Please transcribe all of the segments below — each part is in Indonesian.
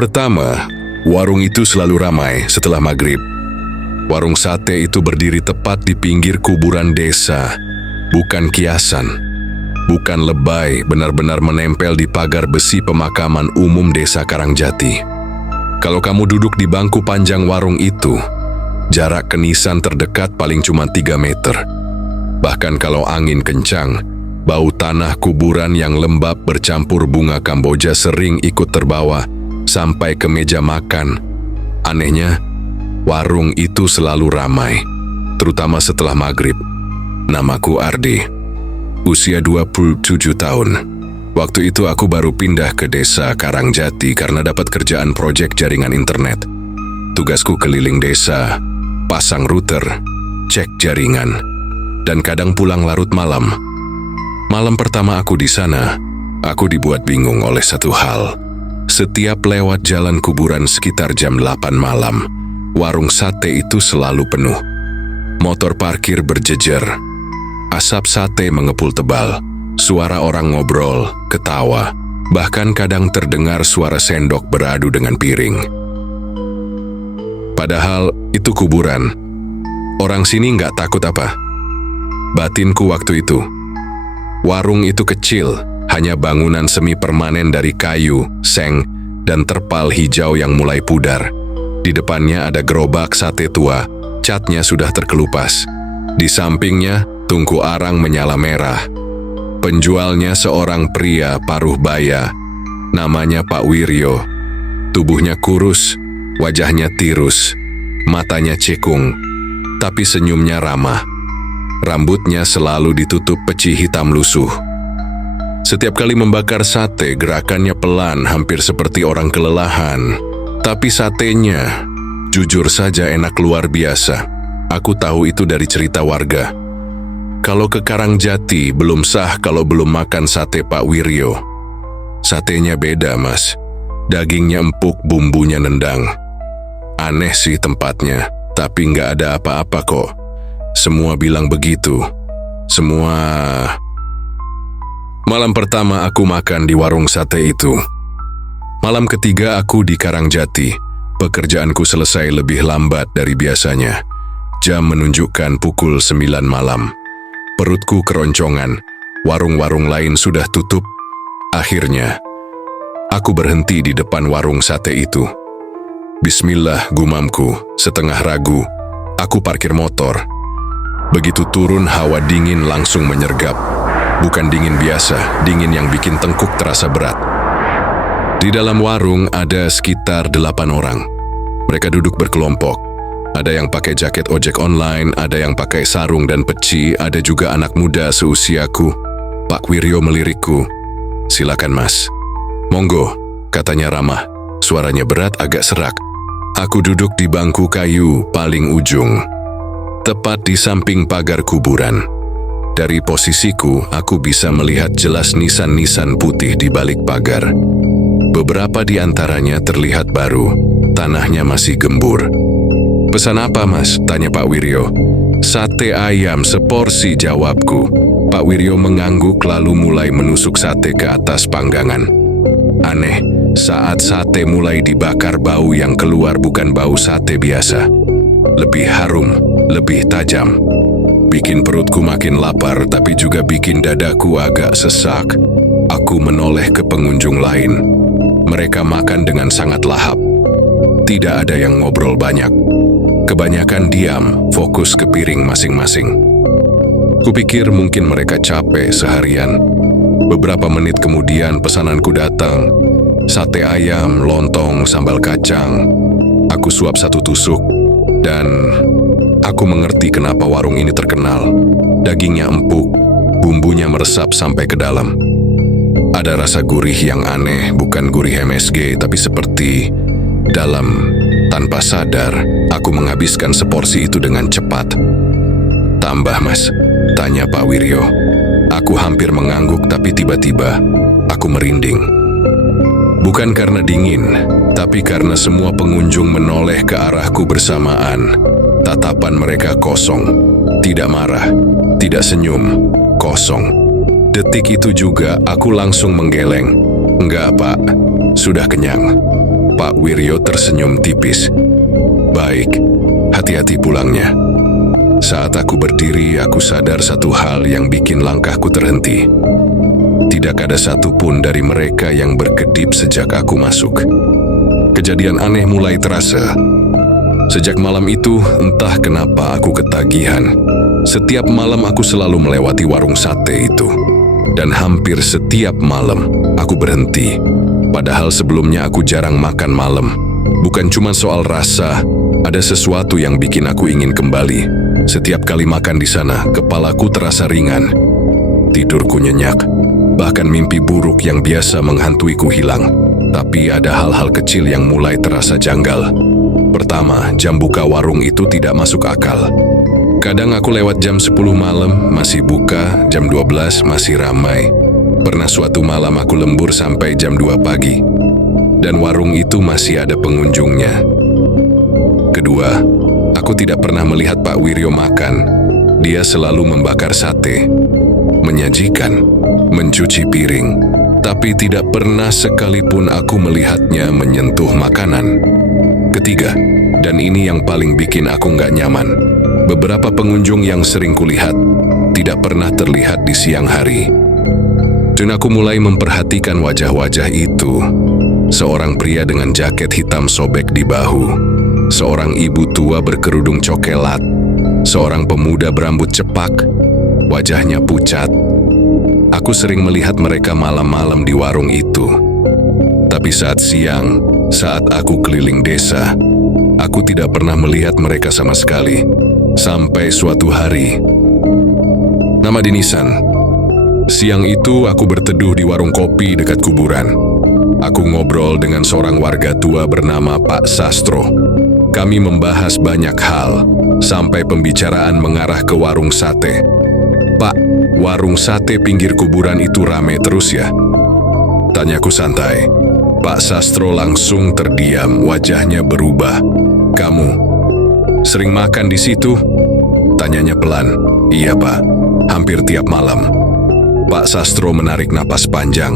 pertama, warung itu selalu ramai setelah maghrib. Warung sate itu berdiri tepat di pinggir kuburan desa, bukan kiasan, bukan lebay, benar-benar menempel di pagar besi pemakaman umum Desa Karangjati. Kalau kamu duduk di bangku panjang warung itu, jarak ke nisan terdekat paling cuma 3 meter. Bahkan kalau angin kencang, bau tanah kuburan yang lembab bercampur bunga Kamboja sering ikut terbawa sampai ke meja makan. Anehnya, warung itu selalu ramai, terutama setelah maghrib. Namaku Ardi, usia 27 tahun. Waktu itu aku baru pindah ke Desa Karangjati karena dapat kerjaan proyek jaringan internet. Tugasku keliling desa, pasang router, cek jaringan, dan kadang pulang larut malam. Malam pertama aku di sana, aku dibuat bingung oleh satu hal. Setiap lewat jalan kuburan sekitar jam 8 malam, warung sate itu selalu penuh. Motor parkir berjejer, asap sate mengepul tebal, suara orang ngobrol, ketawa, bahkan kadang terdengar suara sendok beradu dengan piring. Padahal itu kuburan. Orang sini nggak takut apa? Batinku waktu itu. Warung itu kecil, hanya bangunan semi permanen dari kayu, seng, dan terpal hijau yang mulai pudar. Di depannya ada gerobak sate tua, catnya sudah terkelupas. Di sampingnya, tungku arang menyala merah. Penjualnya seorang pria paruh baya, namanya Pak Wiryo. Tubuhnya kurus, wajahnya tirus, matanya cekung, tapi senyumnya ramah. Rambutnya selalu ditutup peci hitam lusuh. Setiap kali membakar sate, gerakannya pelan, hampir seperti orang kelelahan. Tapi satenya, jujur saja enak luar biasa. Aku tahu itu dari cerita warga. Kalau ke Karangjati, belum sah kalau belum makan sate Pak Wiryo. Satenya beda, Mas. Dagingnya empuk, bumbunya nendang. Aneh sih tempatnya, tapi nggak ada apa-apa kok. Semua bilang begitu. Semua... Malam pertama aku makan di warung sate itu. Malam ketiga aku di Karangjati. Pekerjaanku selesai lebih lambat dari biasanya. Jam menunjukkan pukul 9 malam. Perutku keroncongan. Warung-warung lain sudah tutup. Akhirnya, aku berhenti di depan warung sate itu. Bismillah, gumamku, setengah ragu. Aku parkir motor. Begitu turun, hawa dingin langsung menyergap. Bukan dingin biasa, dingin yang bikin tengkuk terasa berat. Di dalam warung ada sekitar 8 orang. Mereka duduk berkelompok. Ada yang pakai jaket ojek online, ada yang pakai sarung dan peci, ada juga anak muda seusiaku. Pak Wiryo melirikku. Silakan Mas. Monggo, katanya ramah. Suaranya berat agak serak. Aku duduk di bangku kayu paling ujung, tepat di samping pagar kuburan. Dari posisiku, aku bisa melihat jelas nisan-nisan putih di balik pagar. Beberapa di antaranya terlihat baru, tanahnya masih gembur. Pesan apa, Mas? Tanya Pak Wiryo. Sate ayam seporsi, jawabku. Pak Wiryo mengangguk lalu mulai menusuk sate ke atas panggangan. Aneh, saat sate mulai dibakar, bau yang keluar bukan bau sate biasa. Lebih harum, lebih tajam. Bikin perutku makin lapar, tapi juga bikin dadaku agak sesak. Aku menoleh ke pengunjung lain. Mereka makan dengan sangat lahap. Tidak ada yang ngobrol banyak. Kebanyakan diam, fokus ke piring masing-masing. Kupikir mungkin mereka capek seharian. Beberapa menit kemudian pesananku datang. Sate ayam, lontong, sambal kacang. Aku suap satu tusuk, dan aku mengerti kenapa warung ini terkenal. Dagingnya empuk, bumbunya meresap sampai ke dalam. Ada rasa gurih yang aneh, bukan gurih MSG, tapi seperti dalam. Tanpa sadar, aku menghabiskan seporsi itu dengan cepat. Tambah, Mas? Tanya Pak Wiryo. Aku hampir mengangguk, tapi tiba-tiba aku merinding. Bukan karena dingin, tapi karena semua pengunjung menoleh ke arahku bersamaan. Tatapan mereka kosong, tidak marah, tidak senyum, kosong. Detik itu juga aku langsung menggeleng. Enggak, Pak, sudah kenyang. Pak Wiryo tersenyum tipis. "Baik, hati-hati pulangnya." Saat aku berdiri, aku sadar satu hal yang bikin langkahku terhenti. Tidak ada satupun dari mereka yang berkedip sejak aku masuk. Kejadian aneh mulai terasa. Sejak malam itu, entah kenapa aku ketagihan. Setiap malam aku selalu melewati warung sate itu. Dan hampir setiap malam aku berhenti. Padahal sebelumnya aku jarang makan malam. Bukan cuma soal rasa, ada sesuatu yang bikin aku ingin kembali. Setiap kali makan di sana, kepalaku terasa ringan. Tidurku nyenyak. Bahkan mimpi buruk yang biasa menghantuiku hilang. Tapi ada hal-hal kecil yang mulai terasa janggal. Pertama, jam buka warung itu tidak masuk akal. Kadang aku lewat jam 10 malam, masih buka, jam 12 masih ramai. Pernah suatu malam aku lembur sampai jam 2 pagi. Dan warung itu masih ada pengunjungnya. Kedua, aku tidak pernah melihat Pak Wiryo makan. Dia selalu membakar sate, menyajikan, mencuci piring. Tapi tidak pernah sekalipun aku melihatnya menyentuh makanan. Ketiga, dan ini yang paling bikin aku nggak nyaman. Beberapa pengunjung yang sering kulihat tidak pernah terlihat di siang hari. Dan aku mulai memperhatikan wajah-wajah itu. Seorang pria dengan jaket hitam sobek di bahu. Seorang ibu tua berkerudung cokelat. Seorang pemuda berambut cepak. Wajahnya pucat. Aku sering melihat mereka malam-malam di warung itu. Tapi saat siang, saat aku keliling desa, aku tidak pernah melihat mereka sama sekali. Sampai suatu hari. Nama Dinisan. Siang itu aku berteduh di warung kopi dekat kuburan. Aku ngobrol dengan seorang warga tua bernama Pak Sastro. Kami membahas banyak hal, sampai pembicaraan mengarah ke warung sate. "Pak, warung sate pinggir kuburan itu rame terus ya?" Tanyaku santai. Pak Sastro langsung terdiam, wajahnya berubah. "Kamu sering makan di situ?" Tanyanya pelan. "Iya, Pak, hampir tiap malam." Pak Sastro menarik napas panjang.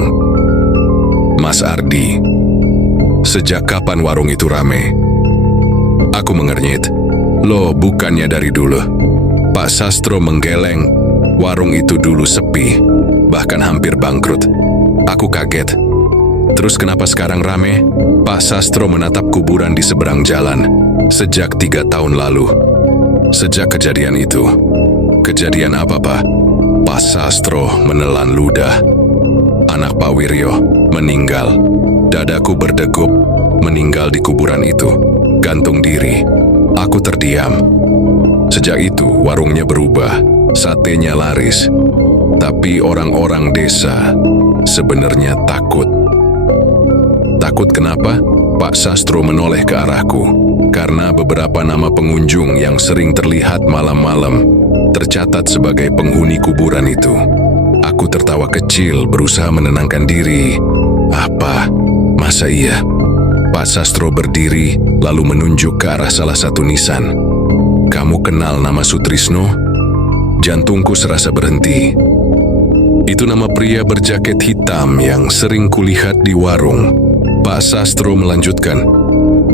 "Mas Ardi, sejak kapan warung itu rame?" Aku mengernyit. "Loh, bukannya dari dulu." Pak Sastro menggeleng. "Warung itu dulu sepi, bahkan hampir bangkrut." Aku kaget. "Terus kenapa sekarang rame?" Pak Sastro menatap kuburan di seberang jalan. "Sejak 3 tahun lalu." "Sejak kejadian itu." "Kejadian apa, Pak?" Pak Sastro menelan ludah. "Anak Pak Wiryo meninggal." Dadaku berdegup. "Meninggal di kuburan itu? Gantung diri?" Aku terdiam. Sejak itu warungnya berubah. Satenya laris. Tapi orang-orang desa sebenarnya takut. "Takut kenapa?" Pak Sastro menoleh ke arahku. "Karena beberapa nama pengunjung yang sering terlihat malam-malam tercatat sebagai penghuni kuburan itu." Aku tertawa kecil, berusaha menenangkan diri. "Apa? Masa iya?" Pak Sastro berdiri, lalu menunjuk ke arah salah satu nisan. "Kamu kenal nama Sutrisno?" Jantungku serasa berhenti. Itu nama pria berjaket hitam yang sering kulihat di warung. Pak Sastro melanjutkan.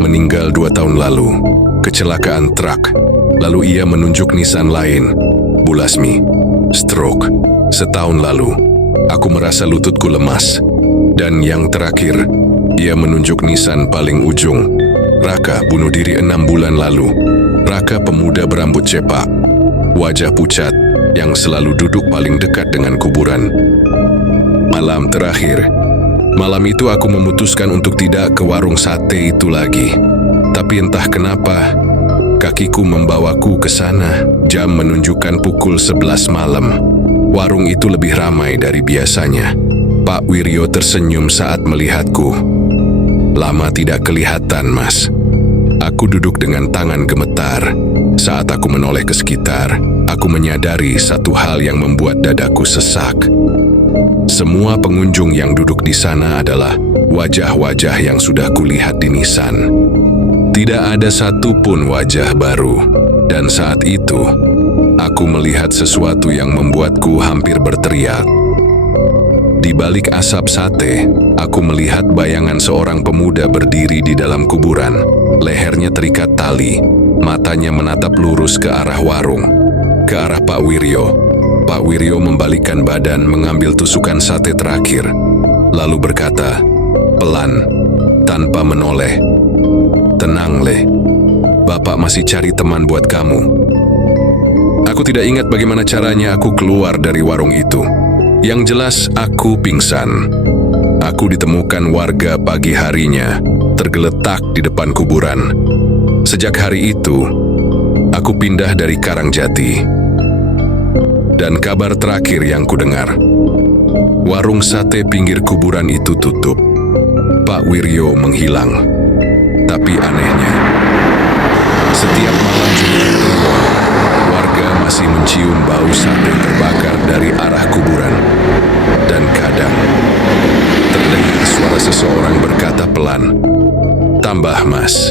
"Meninggal 2 tahun lalu. Kecelakaan truk." Lalu ia menunjuk nisan lain. "Bu Lasmi, stroke. Setahun lalu." Aku merasa lututku lemas. Dan yang terakhir, ia menunjuk nisan paling ujung. "Raka bunuh diri 6 bulan lalu." Raka pemuda berambut cepak, wajah pucat, yang selalu duduk paling dekat dengan kuburan. Malam terakhir. Malam itu aku memutuskan untuk tidak ke warung sate itu lagi. Tapi entah kenapa, kakiku membawaku ke sana. Jam menunjukkan pukul 11 malam. Warung itu lebih ramai dari biasanya. Pak Wiryo tersenyum saat melihatku. "Lama tidak kelihatan, Mas." Aku duduk dengan tangan gemetar. Saat aku menoleh ke sekitar, aku menyadari satu hal yang membuat dadaku sesak. Semua pengunjung yang duduk di sana adalah wajah-wajah yang sudah kulihat di nisan. Tidak ada satupun wajah baru. Dan saat itu, aku melihat sesuatu yang membuatku hampir berteriak. Di balik asap sate, aku melihat bayangan seorang pemuda berdiri di dalam kuburan. Lehernya terikat tali, matanya menatap lurus ke arah warung, ke arah Pak Wiryo. Pak Wiryo membalikkan badan mengambil tusukan sate terakhir, lalu berkata, pelan, tanpa menoleh, "Tenang, Le. Bapak masih cari teman buat kamu." Aku tidak ingat bagaimana caranya aku keluar dari warung itu. Yang jelas aku pingsan. Aku ditemukan warga pagi harinya, tergeletak di depan kuburan. Sejak hari itu, aku pindah dari Karangjati. Dan kabar terakhir yang kudengar, warung sate pinggir kuburan itu tutup. Pak Wiryo menghilang. Tapi anehnya, setiap malam Jumat Kliwon, warga masih mencium bau sate terbakar dari arah kuburan. Dan kadang, terdengar suara seseorang berkata pelan, "Tambah, Mas."